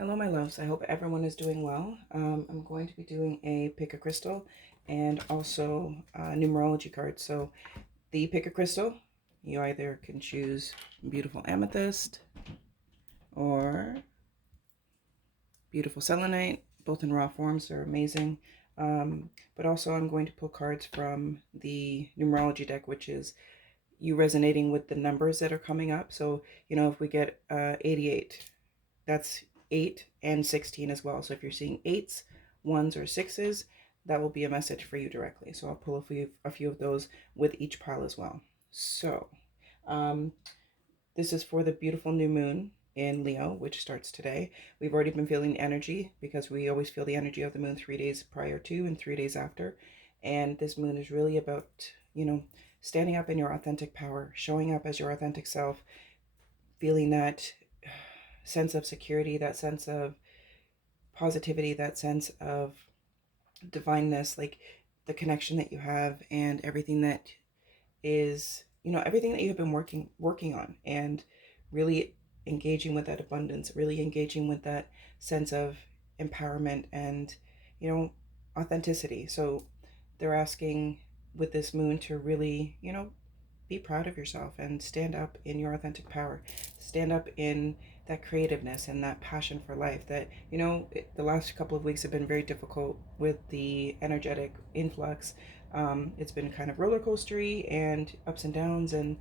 Hello, my loves. I hope everyone is doing well. I'm going to be doing a pick a crystal and also numerology cards. So, the pick a crystal, you either can choose beautiful amethyst or beautiful selenite. Both in raw forms, they're amazing. But also, I'm going to pull cards from the numerology deck, which is you resonating with the numbers that are coming up. So, if we get 88, that's 8 and 16 as well. So if you're seeing 8s, 1s, or 6s, that will be a message for you directly. So I'll pull a few of those with each pile as well. So um, this is for the beautiful new moon in Leo, which starts today. We've already been feeling the energy because we always feel the energy of the moon 3 days prior to and 3 days after. And this moon is really about, standing up in your authentic power, showing up as your authentic self, feeling that sense of security, that sense of positivity, that sense of divineness, like the connection that you have and everything that is, everything that you have been working on, and really engaging with that abundance, really engaging with that sense of empowerment and, authenticity. So they're asking with this moon to really, be proud of yourself and stand up in your authentic power. Stand up in that creativeness and that passion for life that, the last couple of weeks have been very difficult with the energetic influx. It's been kind of roller coastery and ups and downs. And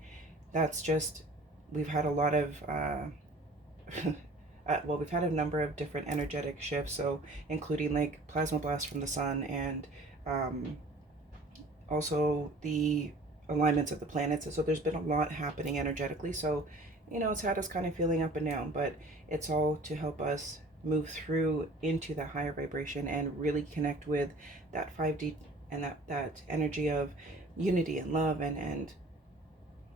that's just, we've had a lot of, we've had a number of different energetic shifts. So, including like plasma blasts from the sun and um, also the alignments of the planets. And so there's been a lot happening energetically. So, it's had us kind of feeling up and down, but it's all to help us move through into that higher vibration and really connect with that 5D and that energy of unity and love and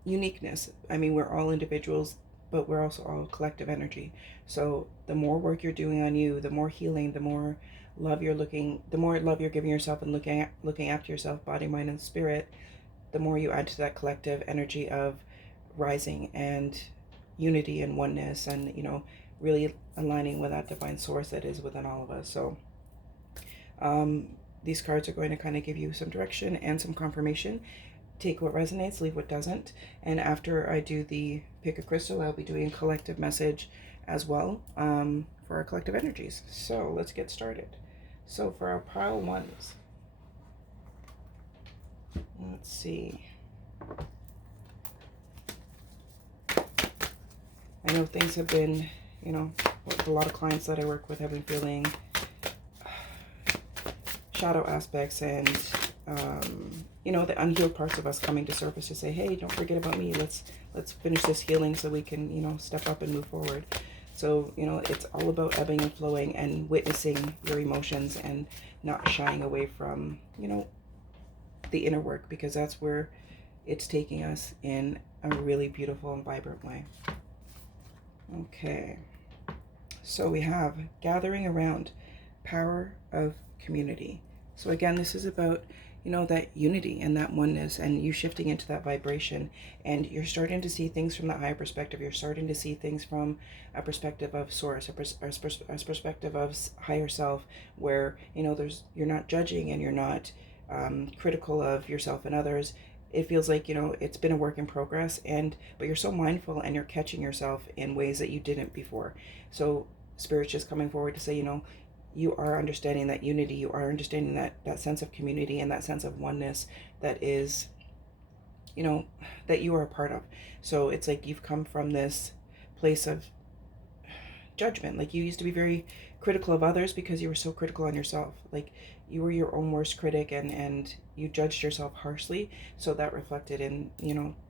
uniqueness. I mean, we're all individuals, but we're also all collective energy. So the more work you're doing on you, the more healing, the more the more love you're giving yourself and looking after yourself, body, mind, and spirit, the more you add to that collective energy of rising and unity and oneness, and really aligning with that divine source that is within all of us. So um, these cards are going to kind of give you some direction and some confirmation. Take what resonates, leave what doesn't. And after I do the pick a crystal, I'll be doing a collective message as well, for our collective energies. So let's get started. So for our pile ones, let's see. I know things have been, with a lot of clients that I work with have been feeling shadow aspects and, the unhealed parts of us coming to surface to say, hey, don't forget about me. Let's finish this healing so we can, step up and move forward. So, it's all about ebbing and flowing and witnessing your emotions and not shying away from, the inner work, because that's where it's taking us in a really beautiful and vibrant way. Okay. So we have gathering around, power of community. So again, this is about, that unity and that oneness, and you shifting into that vibration, and you're starting to see things from that higher perspective. You're starting to see things from a perspective of source, a perspective of higher self, where, you're not judging and you're not critical of yourself and others. It feels like, it's been a work in progress, but you're so mindful and you're catching yourself in ways that you didn't before. So Spirit's just coming forward to say, you are understanding that unity, you are understanding that sense of community and that sense of oneness that is, that you are a part of. So it's like you've come from this place of judgment. Like, you used to be very critical of others because you were so critical on yourself. Like, you were your own worst critic, and you judged yourself harshly. So that reflected in,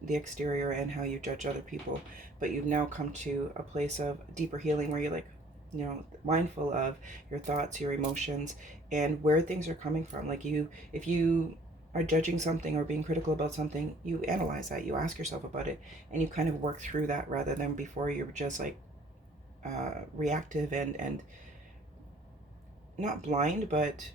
the exterior and how you judge other people. But you've now come to a place of deeper healing where you're like, mindful of your thoughts, your emotions, and where things are coming from. Like, if you are judging something or being critical about something, you analyze that, you ask yourself about it, and you kind of work through that, rather than before you're just like reactive and not blind, but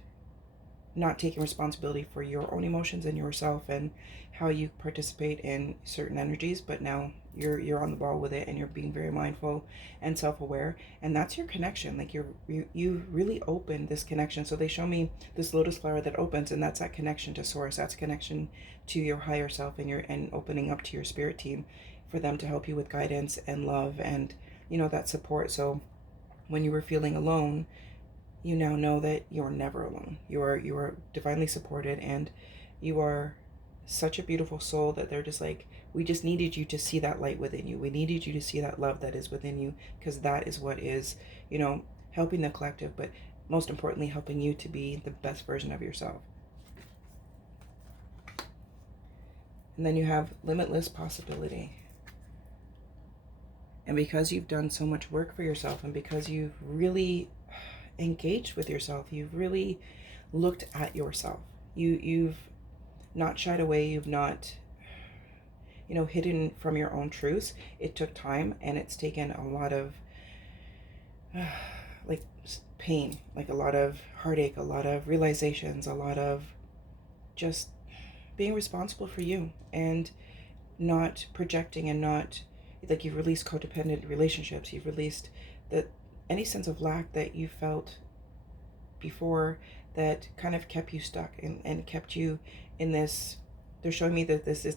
not taking responsibility for your own emotions and yourself and how you participate in certain energies. But now you're on the ball with it, and you're being very mindful and self-aware, and that's your connection. Like you really open this connection. So they show me this lotus flower that opens, and that's that connection to source. That's connection to your higher self, and opening up to your spirit team for them to help you with guidance and love and that support. So when you were feeling alone, you now know that you're never alone. You are divinely supported, and you are such a beautiful soul that they're just like, we just needed you to see that light within you. We needed you to see that love that is within you, because that is what is, helping the collective, but most importantly, helping you to be the best version of yourself. And then you have limitless possibility. And because you've done so much work for yourself, and because you've really engaged with yourself, you've really looked at yourself, you've not shied away, you've not hidden from your own truths. It took time, and it's taken a lot of like pain, like a lot of heartache, a lot of realizations, a lot of just being responsible for you, and not projecting, and not like, you've released codependent relationships, you've released any sense of lack that you felt before that kind of kept you stuck, and kept you in this. They're showing me that this is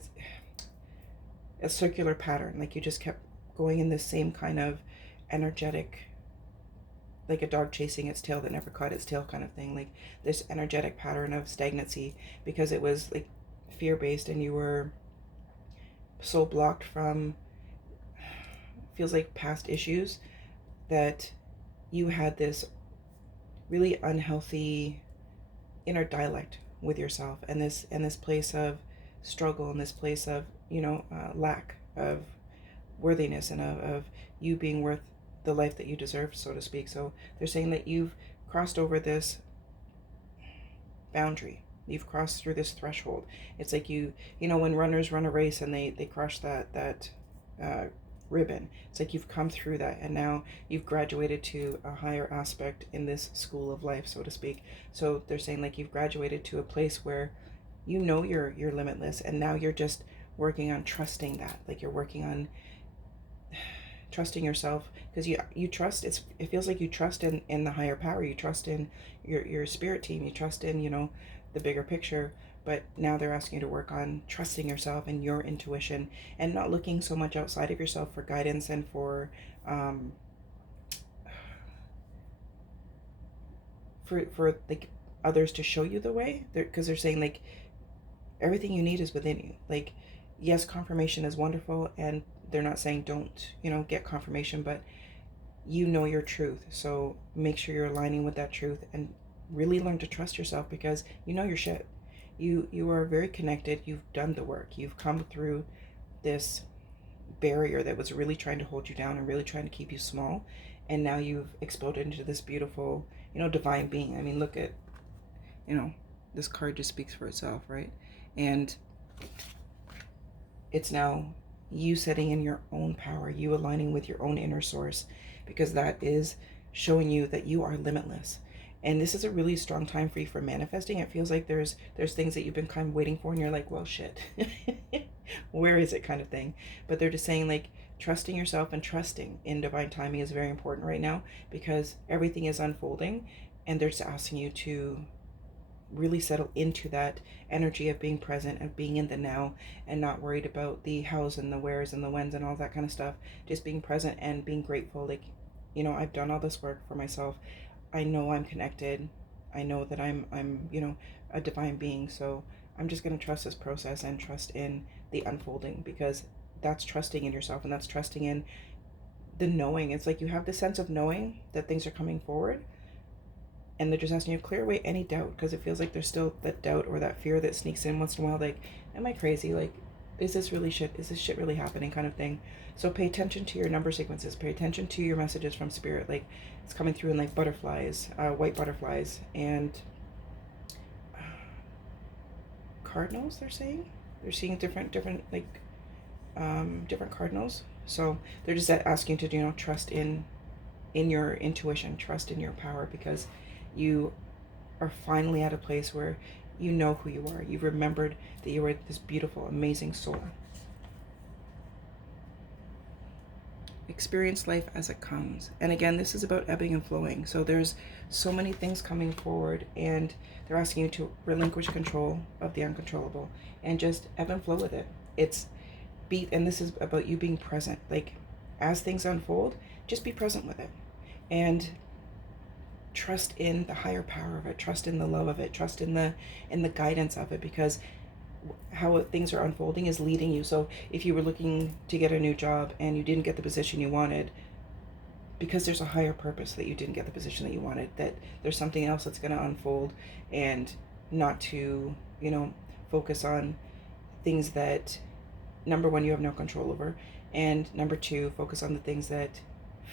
a circular pattern, like you just kept going in the same kind of energetic, like a dog chasing its tail that never caught its tail kind of thing, like this energetic pattern of stagnancy, because it was like fear-based, and you were so blocked from, feels like, past issues, that you had this really unhealthy inner dialect with yourself, and this place of struggle, and this place of lack of worthiness, and of you being worth the life that you deserve, so to speak. So they're saying that you've crossed over this boundary, you've crossed through this threshold. It's like when runners run a race and they cross that ribbon, it's like you've come through that, and now you've graduated to a higher aspect in this school of life, so to speak. So they're saying like you've graduated to a place where you're limitless, and now you're just working on trusting that. Like you're working on trusting yourself, because you trust. It feels like you trust in the higher power, you trust in your spirit team, you trust in the bigger picture. But now they're asking you to work on trusting yourself and your intuition, and not looking so much outside of yourself for guidance and for like others to show you the way. Because they're saying like everything you need is within you. Like, yes, confirmation is wonderful, and they're not saying don't get confirmation, but your truth. So make sure you're aligning with that truth, and really learn to trust yourself, because your shit. You are very connected. You've done the work. You've come through this barrier that was really trying to hold you down and really trying to keep you small, and now you've exploded into this beautiful divine being. I mean, look at this card just speaks for itself, right? And it's now you setting in your own power, you aligning with your own inner source, because that is showing you that you are limitless. And this is a really strong time for you for manifesting. It feels like there's things that you've been kind of waiting for, and you're like, well, shit, where is it, kind of thing. But they're just saying like trusting yourself and trusting in divine timing is very important right now, because everything is unfolding, and they're just asking you to really settle into that energy of being present, of being in the now, and not worried about the hows and the wheres and the whens and all that kind of stuff. Just being present and being grateful. Like, I've done all this work for myself. I know I'm connected. I know that I'm a divine being. So I'm just going to trust this process and trust in the unfolding, because that's trusting in yourself, and that's trusting in the knowing. It's like you have the sense of knowing that things are coming forward, and they're just asking you to clear away any doubt, because it feels like there's still that doubt or that fear that sneaks in once in a while. Like, am I crazy? Like, is this really shit? Is this shit really happening, kind of thing? So pay attention to your number sequences. Pay attention to your messages from spirit. Like, it's coming through in like butterflies, white butterflies, and cardinals. They're seeing different like different cardinals. So they're just asking you to trust in your intuition, trust in your power, because you are finally at a place where you know who you are. You've remembered that you are this beautiful, amazing soul. experience life as it comes. And again, this is about ebbing and flowing. So there's so many things coming forward, and they're asking you to relinquish control of the uncontrollable and just ebb and flow with it. It's and this is about you being present. Like, as things unfold, just be present with it and trust in the higher power of it, trust in the love of it, trust in the guidance of it, because how things are unfolding is leading you. So if you were looking to get a new job and you didn't get the position you wanted, because there's a higher purpose that you didn't get the position that you wanted, that there's something else that's going to unfold, and not to, focus on things that, number one, you have no control over, and number two, focus on the things that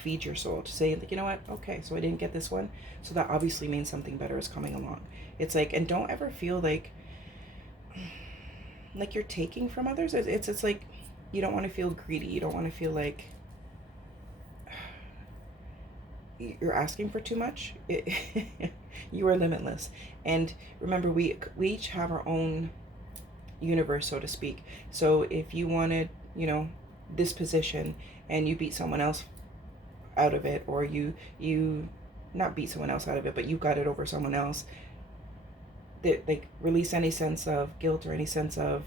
feed your soul. To say, like, you know what, okay, so I didn't get this one, so that obviously means something better is coming along. It's like, and don't ever feel like you're taking from others. It's like, you don't want to feel greedy. You don't want to feel like you're asking for too much. You are limitless. And remember, we each have our own universe, so to speak. So if you wanted, this position, and you beat someone else out of it, or you not beat someone else out of it, but you got it over someone else, that, like, release any sense of guilt or any sense of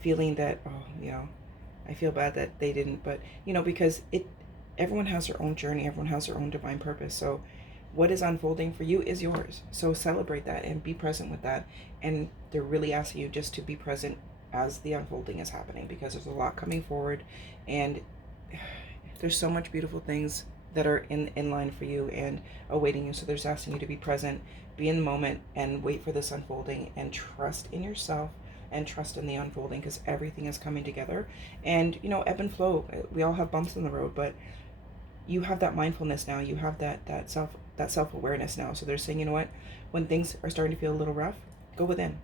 feeling that, oh, I feel bad that they didn't. But because everyone has their own journey, everyone has their own divine purpose. So what is unfolding for you is yours. So celebrate that and be present with that. And they're really asking you just to be present as the unfolding is happening, because there's a lot coming forward, and there's so much beautiful things that are in line for you and awaiting you. So there's asking you to be present, be in the moment, and wait for this unfolding, and trust in yourself and trust in the unfolding, because everything is coming together. And ebb and flow, we all have bumps in the road, but you have that mindfulness now, you have that self-awareness now. So they're saying, you know what, when things are starting to feel a little rough, go within,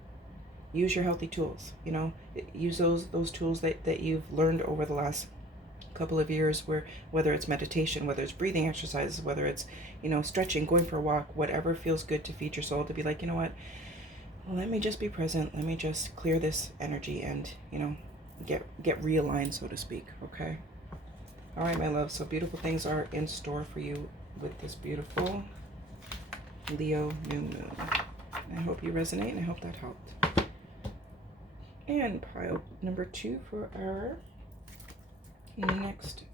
use your healthy tools, use those tools that you've learned over the last couple of years, where whether it's meditation, whether it's breathing exercises, whether it's stretching, going for a walk, whatever feels good to feed your soul, to be like, you know what, let me just be present, let me just clear this energy, and get realigned, so to speak. Okay. All right, my love. So beautiful things are in store for you with this beautiful Leo new moon. I hope you resonate, and I hope that helped. And pile number 2 for our next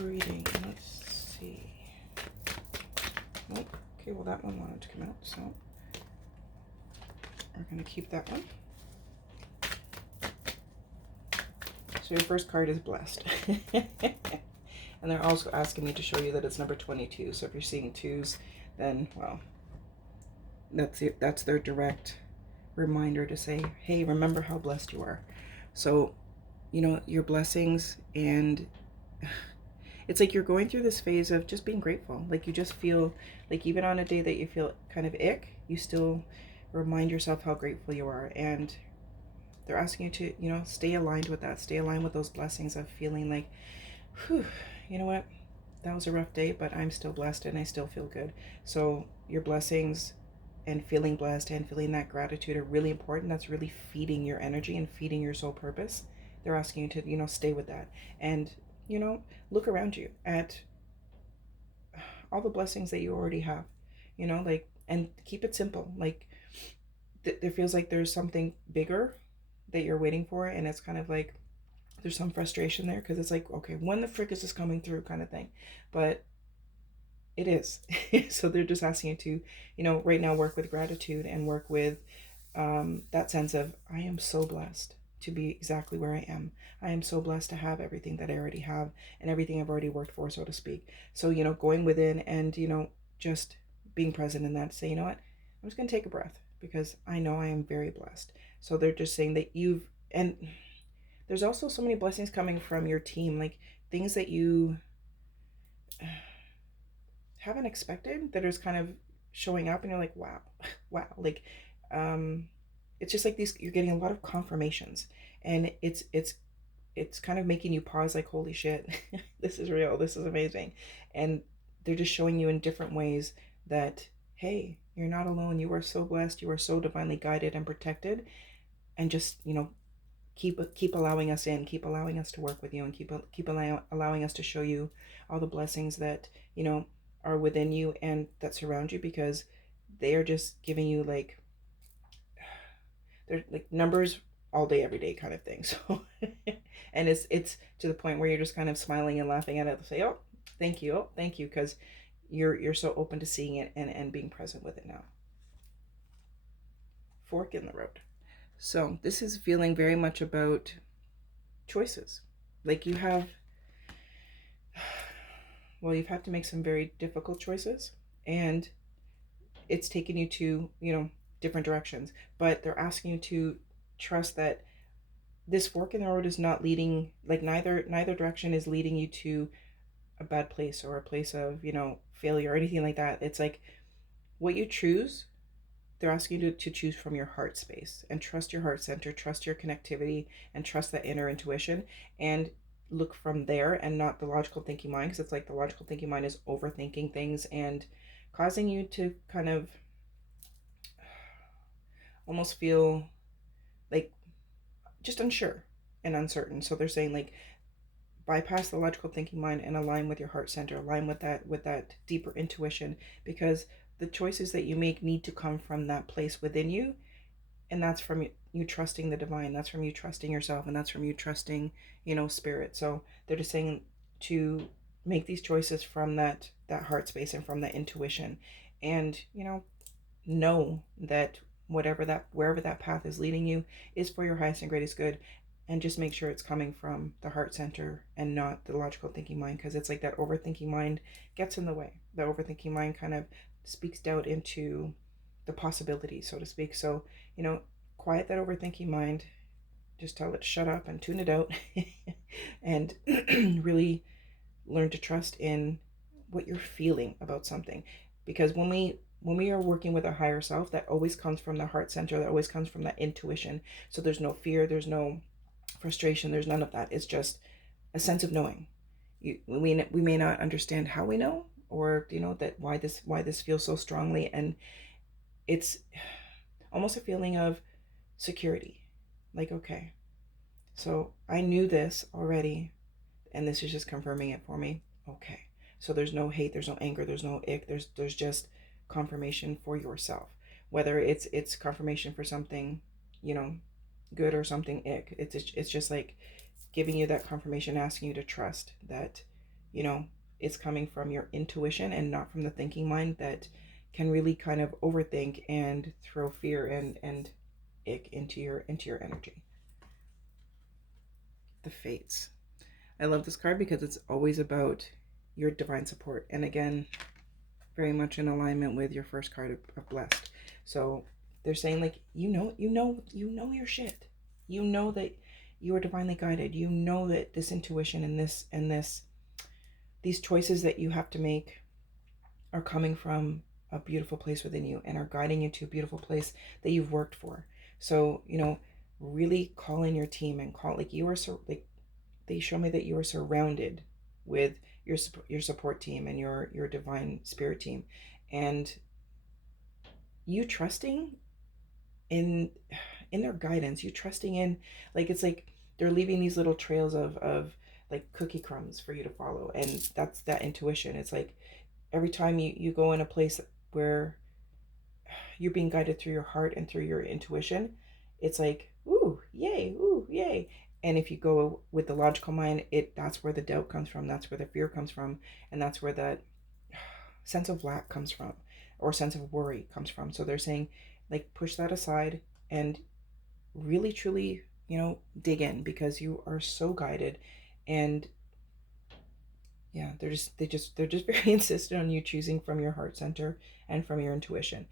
reading. Let's see. Nope. Okay, well, that one wanted to come out, so we're going to keep that one. So your first card is blessed. And they're also asking me to show you that it's number 22. So if you're seeing 2s, then, well, that's it. That's their direct reminder to say, hey, remember how blessed you are. So, your blessings, and it's like you're going through this phase of just being grateful. Like, you just feel like, even on a day that you feel kind of ick, you still remind yourself how grateful you are. And they're asking you to, stay aligned with that. Stay aligned with those blessings of feeling like, whew, you know what? That was a rough day, but I'm still blessed and I still feel good. So your blessings and feeling blessed and feeling that gratitude are really important. That's really feeding your energy and feeding your soul purpose. They're asking you to, stay with that. And, look around you at all the blessings that you already have, and keep it simple. Like, there feels like there's something bigger that you're waiting for, and it's kind of like there's some frustration there, because it's like, okay, when the frick is this coming through, kind of thing. But it is. So they're just asking you to, right now, work with gratitude and work with that sense of, I am so blessed to be exactly where I am. I am so blessed to have everything that I already have, and everything I've already worked for, so to speak. So, going within and, just being present in that, say, you know what, I'm just going to take a breath, because I know I am very blessed. So they're just saying that and there's also so many blessings coming from your team, like things that you haven't expected that is kind of showing up, and you're like, wow, wow. Like, it's just like these, you're getting a lot of confirmations, and it's kind of making you pause, like, holy shit, this is real, this is amazing. And they're just showing you in different ways that, hey, you're not alone, you are so blessed, you are so divinely guided and protected, and just, keep allowing us in, keep allowing us to work with you, and keep allowing us to show you all the blessings that, you know, are within you and that surround you, because they are just giving you like, they're like numbers all day every day kind of thing. So and it's to the point where you're just kind of smiling and laughing at it, say, oh, thank you, oh, thank you, because you're so open to seeing it and being present with it now. Fork in the road. So this is feeling very much about choices. Like you have, well, you've had to make some very difficult choices, and it's taken you to, you know, different directions, but they're asking you to trust that this fork in the road is not leading, like neither direction is leading you to a bad place or a place of, you know, failure or anything like that. It's like what you choose, they're asking you to choose from your heart space and trust your heart center, trust your connectivity, and trust that inner intuition, and look from there and not the logical thinking mind, because it's like the logical thinking mind is overthinking things and causing you to kind of almost feel like just unsure and uncertain. So they're saying like bypass the logical thinking mind and align with your heart center, align with that deeper intuition, because the choices that you make need to come from that place within you, and that's from you trusting the divine, that's from you trusting yourself, and that's from you trusting, you know, spirit. So they're just saying to make these choices from that heart space and from that intuition, and you know that wherever that path is leading you is for your highest and greatest good, and just make sure it's coming from the heart center and not the logical thinking mind, because it's like that overthinking mind gets in the way. The overthinking mind kind of speaks doubt into the possibilities, so to speak. So, you know, quiet that overthinking mind, just tell it to shut up and tune it out and really learn to trust in what you're feeling about something, because when we are working with a higher self, that always comes from the heart center, that always comes from that intuition. So there's no fear, there's no frustration, there's none of that. It's just a sense of knowing. We may not understand how we know, or you know, that why this feels so strongly, and it's almost a feeling of security. Like, okay, so I knew this already, and this is just confirming it for me. Okay, so there's no hate, there's no anger, there's no ick, there's just confirmation for yourself, whether it's confirmation for something, you know, good, or something ick. It's just like giving you that confirmation, asking you to trust that, you know, it's coming from your intuition and not from the thinking mind that can really kind of overthink and throw fear and ick into your energy. The fates. I love this card because it's always about your divine support, and again, very much in alignment with your first card of blessed. So they're saying like, you know your shit. You know that you are divinely guided. You know that this intuition and these choices that you have to make are coming from a beautiful place within you and are guiding you to a beautiful place that you've worked for. So, you know, really call in your team and call, like, you are so, like, they show me that you are surrounded with your support team and your divine spirit team, and you trusting in their guidance, you trusting in, like, it's like they're leaving these little trails of like cookie crumbs for you to follow, and that's that intuition. It's like every time you go in a place where you're being guided through your heart and through your intuition, it's like, ooh, yay. And if you go with the logical mind, that's where the doubt comes from, that's where the fear comes from, and that's where that sense of lack comes from, or sense of worry comes from. So they're saying, like, push that aside and really truly, you know, dig in, because you are so guided. And yeah, they're just very insistent on you choosing from your heart center and from your intuition,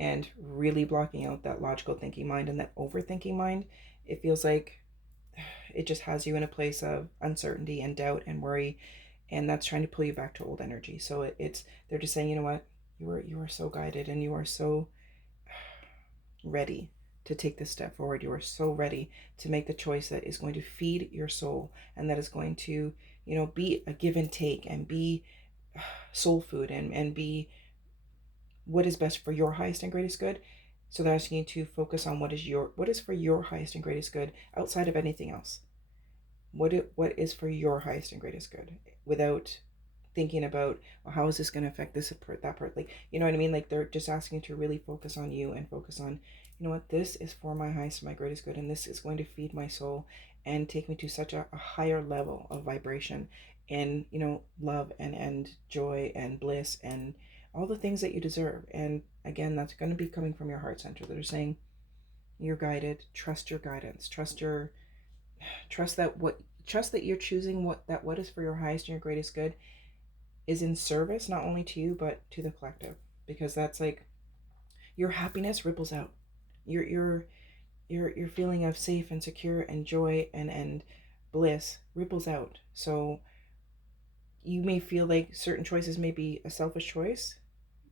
and really blocking out that logical thinking mind and that overthinking mind. It feels like it just has you in a place of uncertainty and doubt and worry, and that's trying to pull you back to old energy. So it's they're just saying, you know what, you are so guided, and you are so ready to take this step forward. You are so ready to make the choice that is going to feed your soul, and that is going to, you know, be a give and take, and be soul food, and be what is best for your highest and greatest good. So they're asking you to focus on what is for your highest and greatest good outside of anything else. What is for your highest and greatest good, without thinking about, well, how is this going to affect this part, that part, like, you know what I mean? Like, they're just asking you to really focus on you and focus on, you know what, this is for my highest and my greatest good, and this is going to feed my soul and take me to such a higher level of vibration and, you know, love and joy and bliss and all the things that you deserve. And again, that's going to be coming from your heart center. They're saying you're guided. Trust your guidance. Trust that you're choosing what is for your highest and your greatest good is in service not only to you but to the collective, because that's like your happiness ripples out. Your feeling of safe and secure and joy and bliss ripples out. So you may feel like certain choices may be a selfish choice,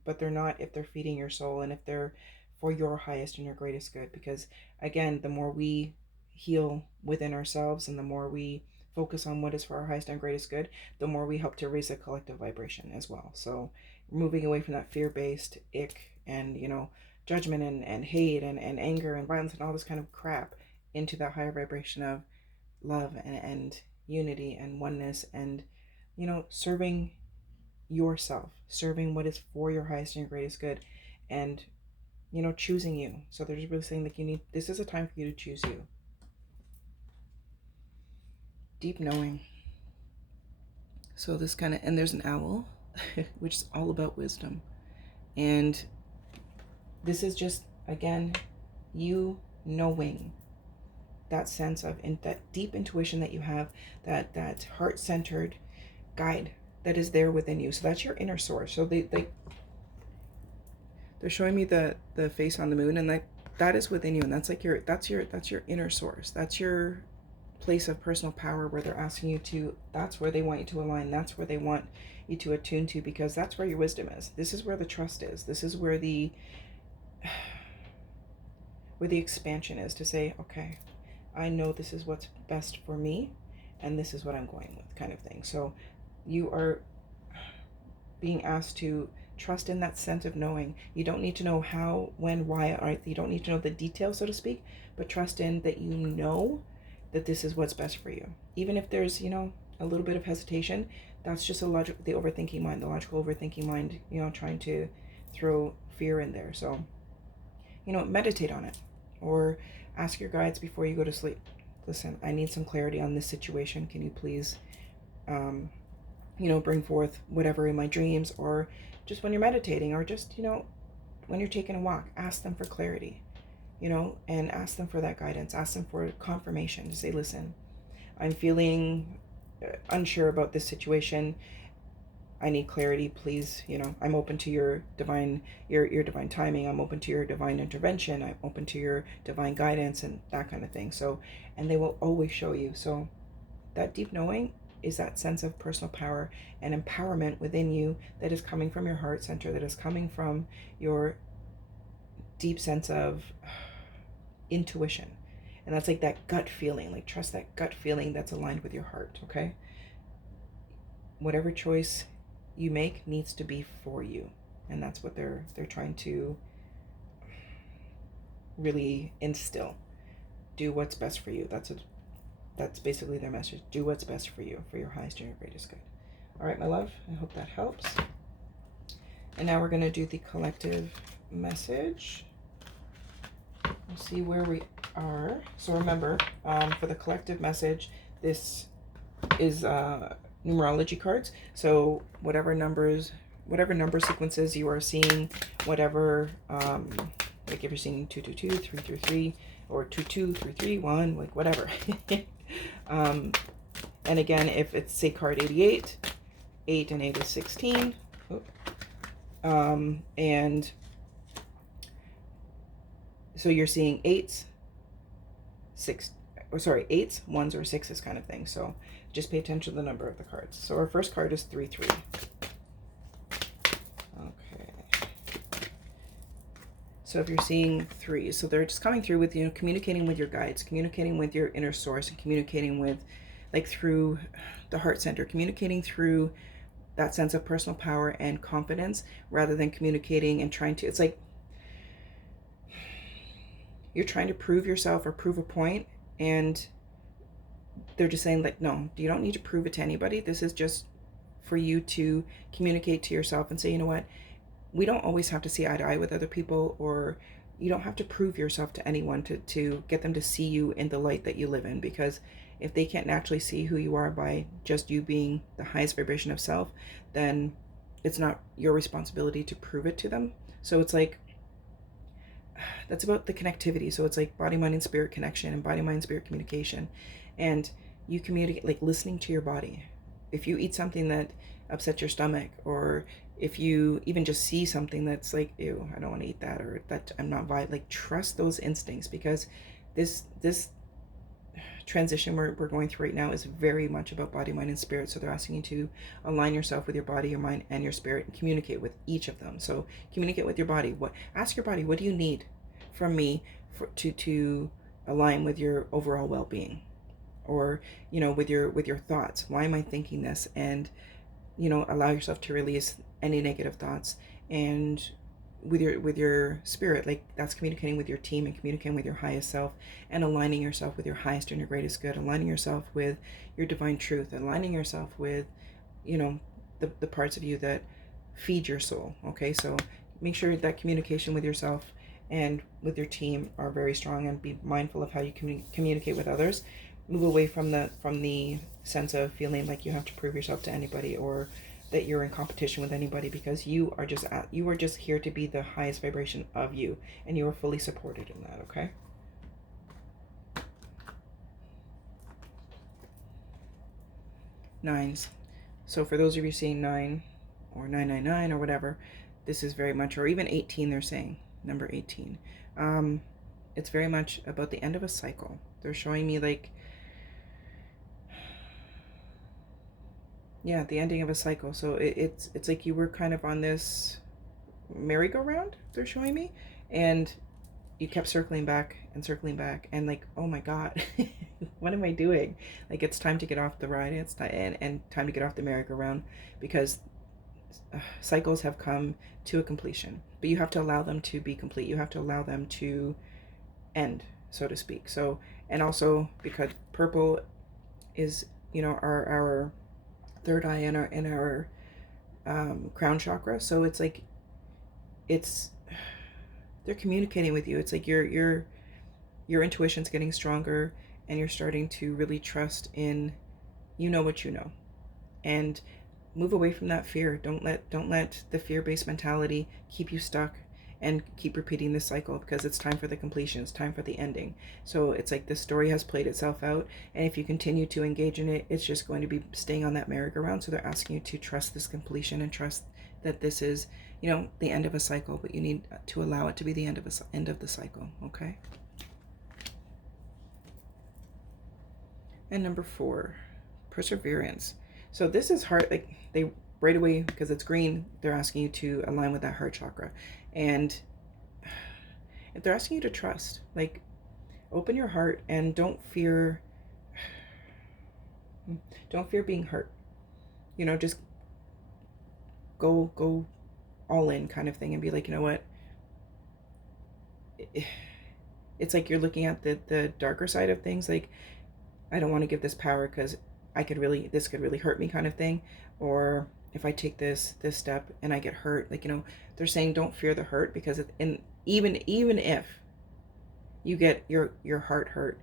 but they're not if they're feeding your soul and if they're for your highest and your greatest good. Because again, the more we heal within ourselves and the more we focus on what is for our highest and greatest good, the more we help to raise the collective vibration as well. So moving away from that fear-based ick and, you know, judgment and hate and anger and violence and all this kind of crap into that higher vibration of love and unity and oneness and, you know, serving yourself, serving what is for your highest and your greatest good, and, you know, choosing you. So they're just really saying that this is a time for you to choose you. Deep knowing. So this kind of, and there's an owl, which is all about wisdom. And this is just, again, you knowing that sense of that deep intuition that you have, that heart-centered guide that is there within you. So that's your inner source. So they're showing me the face on the moon, and that is within you, and that's like that's your inner source. That's your place of personal power, where they're asking you to, that's where they want you to align, that's where they want you to attune to, because that's where your wisdom is. This is where the trust is. This is where the expansion is, to say, okay, I know this is what's best for me and this is what I'm going with, kind of thing. So you are being asked to trust in that sense of knowing. You don't need to know how, when, why, or you don't need to know the details, so to speak, but trust in that you know that this is what's best for you. Even if there's, you know, a little bit of hesitation, that's just the overthinking mind, the logical overthinking mind, you know, trying to throw fear in there. So, you know, meditate on it, or ask your guides before you go to sleep. Listen, I need some clarity on this situation. Can you please, you know, bring forth whatever in my dreams, or just when you're meditating, or just, you know, when you're taking a walk, ask them for clarity, you know, and ask them for that guidance. Ask them for confirmation, to say, listen, I'm feeling unsure about this situation. I need clarity, please. You know, I'm open to your divine timing. I'm open to your divine intervention. I'm open to your divine guidance and that kind of thing. So, and they will always show you. So that deep knowing is that sense of personal power and empowerment within you that is coming from your heart center, that is coming from your deep sense of intuition. And that's like that gut feeling, like trust that gut feeling that's aligned with your heart, okay? Whatever choice you make needs to be for you. And that's what they're trying to really instill. Do what's best for you. That's basically their message. Do what's best for you, for your highest and your greatest good. All right, my love, I hope that helps. And now we're going to do the collective message. We'll see where we are. So remember, for the collective message, this is numerology cards. So whatever number sequences you are seeing, whatever, like if you're seeing 222, 333, or 22331, like whatever. And again, if it's, say, card 88, 8 and 8 is 16. And so you're seeing 8s, 8s, 1s, or 6s kind of thing. So just pay attention to the number of the cards. So our first card is 3-3. Okay. So if you're seeing 3, so they're just coming through with, you know, communicating with your guides, communicating with your inner source, and communicating with, like, through the heart center, communicating through that sense of personal power and confidence, rather than communicating and trying to, it's like, you're trying to prove yourself or prove a point, and they're just saying like, no, you don't need to prove it to anybody. This is just for you to communicate to yourself and say, you know what, we don't always have to see eye to eye with other people, or you don't have to prove yourself to anyone to get them to see you in the light that you live in, because if they can't naturally see who you are by just you being the highest vibration of self, then it's not your responsibility to prove it to them. So it's like, that's about the connectivity. So it's like body, mind, and spirit connection, and body, mind, spirit communication. And you communicate, like listening to your body. If you eat something that upsets your stomach, or if you even just see something that's like, ew, I don't want to eat that, or that I'm not vibe, like trust those instincts, because this transition we're going through right now is very much about body, mind, and spirit. So they're asking you to align yourself with your body, your mind, and your spirit, and communicate with each of them. So communicate with your body. Ask your body, what do you need from me to align with your overall well-being, or with your thoughts. Why am I thinking this? And allow yourself to release any negative thoughts. And with your spirit, like that's communicating with your team and communicating with your highest self, and aligning yourself with your highest and your greatest good, aligning yourself with your divine truth, aligning yourself with the parts of you that feed your soul. Okay, so make sure that communication with yourself and with your team are very strong, and be mindful of how you communicate with others. Move away from the sense of feeling like you have to prove yourself to anybody, or that you're in competition with anybody, because you are just here to be the highest vibration of you, and you are fully supported in that. Okay. Nines. So for those of you seeing 9 or 999 or whatever, this is very much, or even 18, they're saying number 18. It's very much about the end of a cycle. They're showing me like, yeah, the ending of a cycle. So it's like you were kind of on this merry-go-round, they're showing me, and you kept circling back and like, oh my god, what am I doing? Like, it's time to get off the ride. It's time and time to get off the merry-go-round, because cycles have come to a completion, but you have to allow them to be complete. You have to allow them to end, so to speak. So, and also because purple is our third eye and our crown chakra. So it's like, they're communicating with you. It's like your intuition's getting stronger, and you're starting to really trust in what you know, and move away from that fear. Don't let the fear-based mentality keep you stuck and keep repeating this cycle, because it's time for the completion. It's time for the ending. So it's like the story has played itself out, and if you continue to engage in it, it's just going to be staying on that merry-go-round. So they're asking you to trust this completion, and trust that this is the end of a cycle, but you need to allow it to be the end of the cycle. Okay. And number 4, perseverance. So this is hard. Like, they right away, because it's green, they're asking you to align with that heart chakra. And if they're asking you to trust, like, open your heart and don't fear being hurt. Just go all in kind of thing, and be like, you know what? It's like you're looking at the darker side of things. Like, I don't want to give this power, because this could really hurt me, kind of thing. Or if I take this step and I get hurt, like, they're saying don't fear the hurt, because even if you get your heart hurt,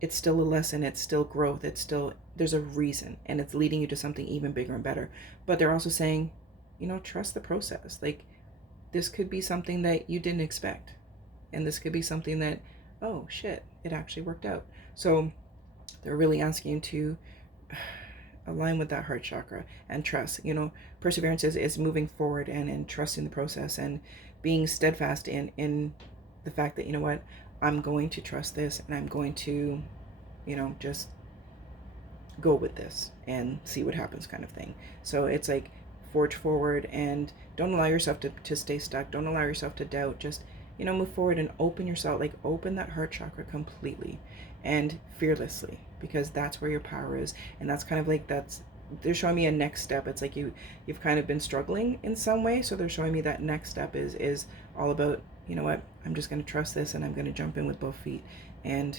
it's still a lesson, it's still growth, there's a reason, and it's leading you to something even bigger and better. But they're also saying, trust the process. Like, this could be something that you didn't expect, and this could be something that, oh shit, it actually worked out. So they're really asking you to align with that heart chakra and trust. Perseverance is moving forward and trusting the process, and being steadfast in the fact that, what, I'm going to trust this, and I'm going to just go with this and see what happens, kind of thing. So it's like, forge forward, and don't allow yourself to stay stuck. Don't allow yourself to doubt. Just move forward and open yourself, like open that heart chakra completely and fearlessly, because that's where your power is. And that's kind of like, they're showing me a next step. It's like you've kind of been struggling in some way, so they're showing me that next step is all about you know what, I'm just going to trust this, and I'm going to jump in with both feet and,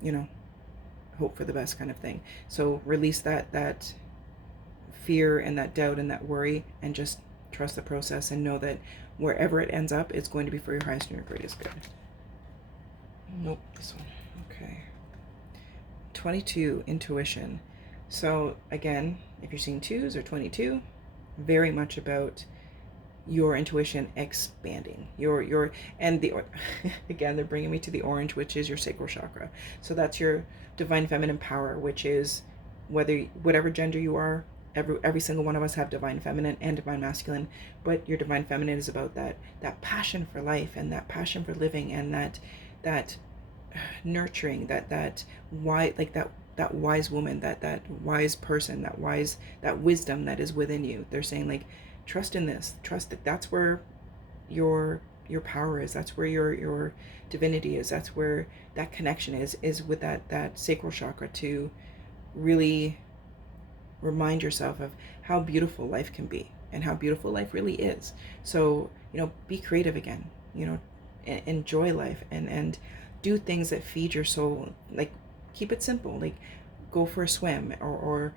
you know, hope for the best kind of thing. So release that fear and that doubt and that worry, and just trust the process, and know that wherever it ends up, it's going to be for your highest and your greatest good. Nope, this one. Okay. 22, intuition. So again, if you're seeing 2s or 22, very much about your intuition expanding. And the again, they're bringing me to the orange, which is your sacral chakra. So that's your divine feminine power, which is whatever gender you are. Every single one of us have divine feminine and divine masculine, but your divine feminine is about that passion for life, and that passion for living, and that nurturing, that wise woman, that wise person, that wisdom that is within you. They're saying, like, trust in this, trust that that's where your power is, that's where your divinity is, that's where that connection is with that sacral chakra, to really remind yourself of how beautiful life can be and how beautiful life really is. So, be creative again, enjoy life, and do things that feed your soul. Like, keep it simple, like go for a swim, or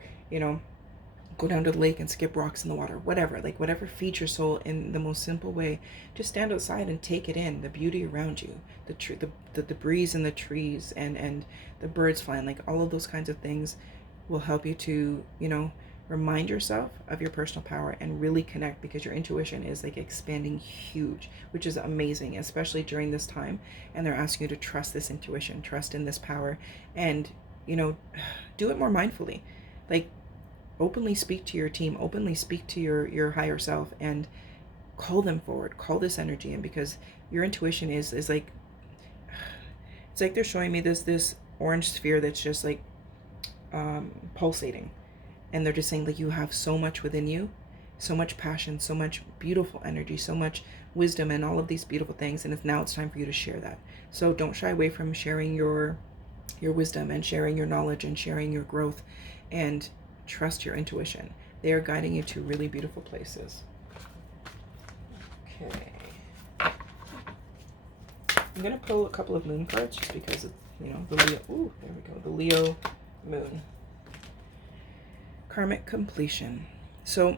go down to the lake and skip rocks in the water, whatever feeds your soul in the most simple way. Just stand outside and take it in, the beauty around you, the breeze in the trees, and the birds flying, like all of those kinds of things will help you to, remind yourself of your personal power and really connect, because your intuition is like expanding huge, which is amazing, especially during this time. And they're asking you to trust this intuition, trust in this power, and, do it more mindfully. Like, openly speak to your team, openly speak to your higher self, and call them forward, call this energy in, because your intuition is like, it's like they're showing me this orange sphere that's just like pulsating, and they're just saying, like, you have so much within you, so much passion, so much beautiful energy, so much wisdom, and all of these beautiful things, and now it's time for you to share that. So don't shy away from sharing your wisdom, and sharing your knowledge, and sharing your growth, and trust your intuition. They are guiding you to really beautiful places. Okay. I'm going to pull a couple of moon cards, just because of, the Leo. Ooh, there we go. The Leo moon. Karmic completion. So,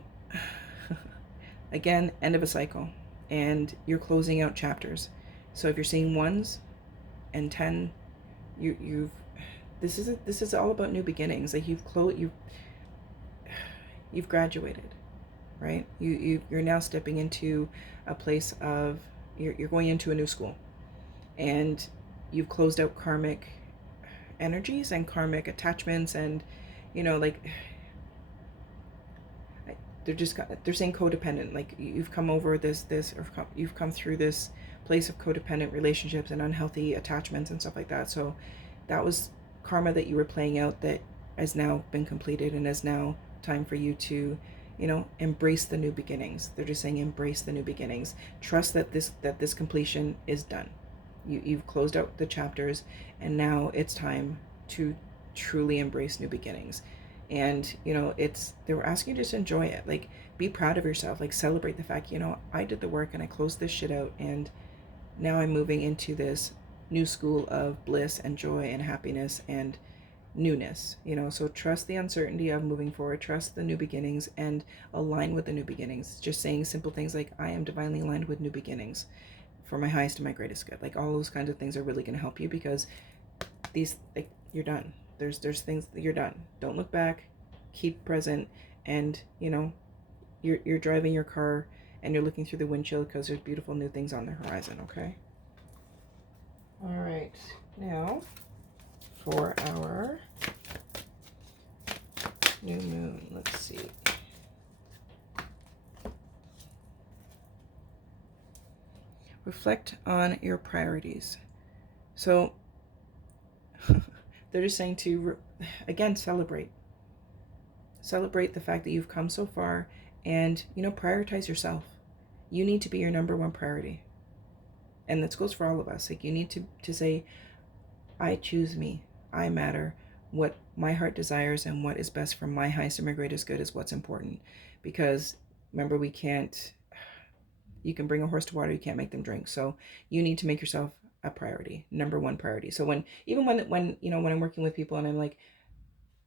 again, end of a cycle, and you're closing out chapters. So if you're seeing 1s and 10, this is all about new beginnings. Like, you've graduated, right? You're now stepping into a place of, you're going into a new school, and you've closed out karmic energies and karmic attachments, and they're saying codependent, like you've come over this or you've come through this place of codependent relationships and unhealthy attachments and stuff like that. So that was karma that you were playing out, that has now been completed, and is now time for you to embrace the new beginnings. They're just saying, embrace the new beginnings. Trust that this completion is done. You've closed out the chapters, and now it's time to truly embrace new beginnings. And they were asking you to just enjoy it, like, be proud of yourself, like, celebrate the fact, I did the work and I closed this shit out, and now I'm moving into this new school of bliss and joy and happiness and newness. So trust the uncertainty of moving forward, trust the new beginnings, and align with the new beginnings. Just saying simple things like, I am divinely aligned with new beginnings for my highest and my greatest good. Like, all those kinds of things are really going to help you, because these, like, you're done. There's things that you're done. Don't look back, keep present, and you're driving your car and you're looking through the windshield, because there's beautiful new things on the horizon. Okay. All right, now for our new moon, let's see. Reflect on your priorities. So they're just saying to, again, celebrate the fact that you've come so far, and prioritize yourself. You need to be your number one priority, and this goes for all of us. Like, you need to say, I choose me, I matter, what my heart desires and what is best for my highest and my greatest good is what's important. Because remember, we can't You can bring a horse to water, you can't make them drink. So you need to make yourself a priority, number one priority. So when when I'm working with people and I'm like,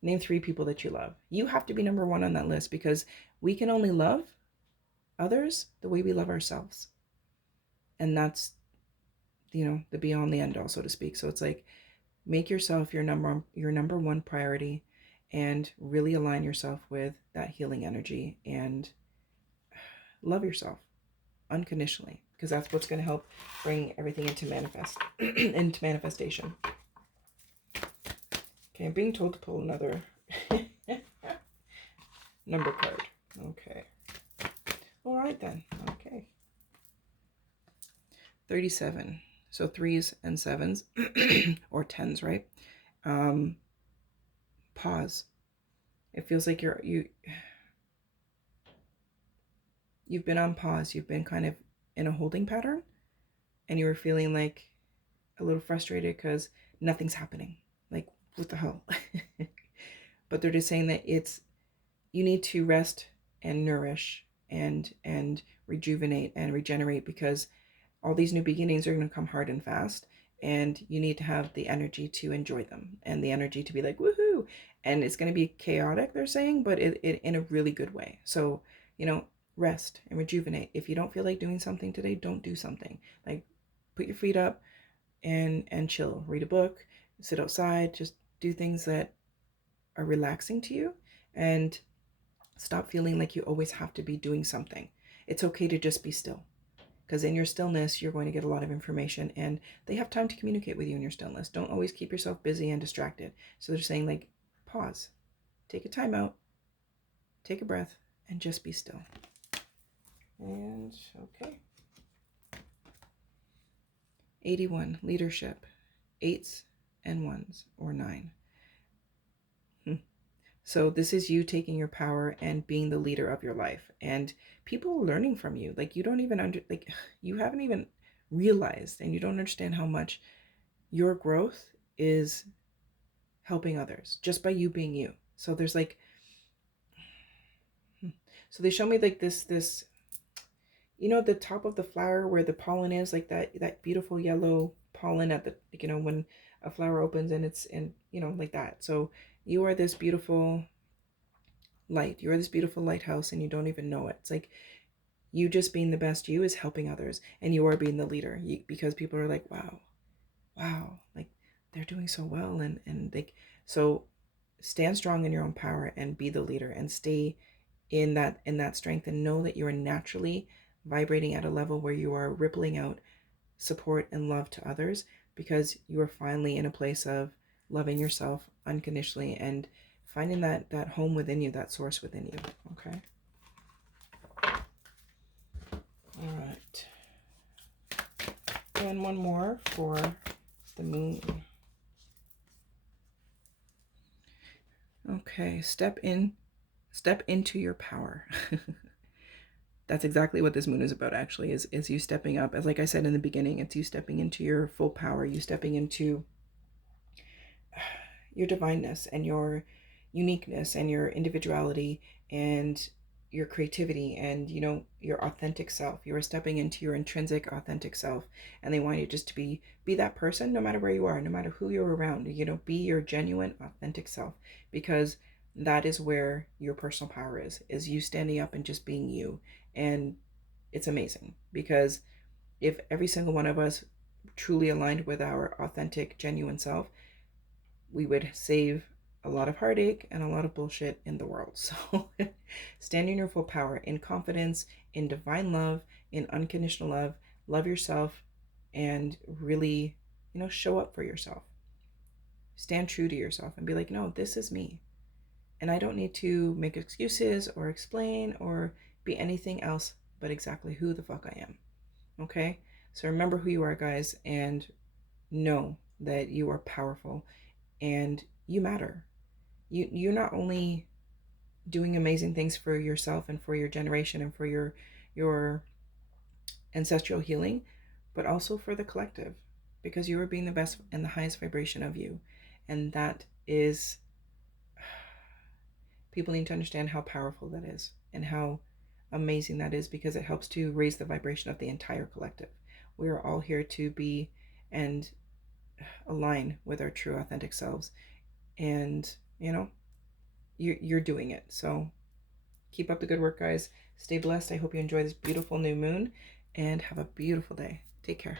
name 3 people that you love, you have to be number one on that list, because we can only love others the way we love ourselves. And that's, the be all and the end all, so to speak. So it's like, make yourself your number one priority, and really align yourself with that healing energy, and love yourself unconditionally, because that's what's going to help bring everything into manifestation. Okay, I'm being told to pull another number card. Okay. All right then. Okay. 37. So 3s and 7s or 10s, right? Pause. It feels like you've been on pause. You've been kind of in a holding pattern, and you were feeling like a little frustrated because nothing's happening. Like, what the hell? But they're just saying that you need to rest and nourish and rejuvenate and regenerate, because all these new beginnings are going to come hard and fast, and you need to have the energy to enjoy them, and the energy to be like, woohoo. And it's going to be chaotic, they're saying, but it in a really good way. So, rest and rejuvenate. If you don't feel like doing something today, don't do something. Like, put your feet up and chill. Read a book, sit outside, just do things that are relaxing to you, and stop feeling like you always have to be doing something. It's okay to just be still, because in your stillness, you're going to get a lot of information, and they have time to communicate with you in your stillness. Don't always keep yourself busy and distracted. So they're saying, like, pause, take a time out, take a breath, and just be still. And okay. 81, leadership, 8s and 1s or 9. So this is you taking your power and being the leader of your life, and people are learning from you. Like, you don't even you haven't even realized, and you don't understand how much your growth is helping others just by you being you. So there's like, so they show me like this, the top of the flower where the pollen is, like that beautiful yellow pollen at the, when a flower opens, and it's in, like that. So you are this beautiful light. You're this beautiful lighthouse, and you don't even know it. It's like, you just being the best you is helping others, and you are being the leader, because people are like, wow, like, they're doing so well, and like, so stand strong in your own power and be the leader, and stay in that strength, and know that you are naturally vibrating at a level where you are rippling out support and love to others, because you are finally in a place of loving yourself unconditionally, and finding that home within you, that source within you. Okay. All right. And one more for the moon. Okay, step into your power. That's exactly what this moon is about, actually, is you stepping up. As like I said in the beginning, it's you stepping into your full power, you stepping into your divineness and your uniqueness and your individuality and your creativity and your authentic self. You are stepping into your intrinsic authentic self, and they want you just to be that person, no matter where you are, no matter who you're around. Be your genuine authentic self, because that is where your personal power is you standing up and just being you. And it's amazing, because if every single one of us truly aligned with our authentic, genuine self, we would save a lot of heartache and a lot of bullshit in the world. So stand in your full power, in confidence, in divine love, in unconditional love. Love yourself, and really, show up for yourself. Stand true to yourself and be like, no, this is me. And I don't need to make excuses or explain or be anything else but exactly who the fuck I am. Okay? So remember who you are, guys, and know that you are powerful and you matter. You're not only doing amazing things for yourself and for your generation and for your ancestral healing, but also for the collective, because you are being the best and the highest vibration of you. And that is, people need to understand how powerful that is, and how amazing that is, because it helps to raise the vibration of the entire collective. We are all here to be and align with our true authentic selves. And, you know, you're doing it. So keep up the good work, guys. Stay blessed. I hope you enjoy this beautiful new moon and have a beautiful day. Take care.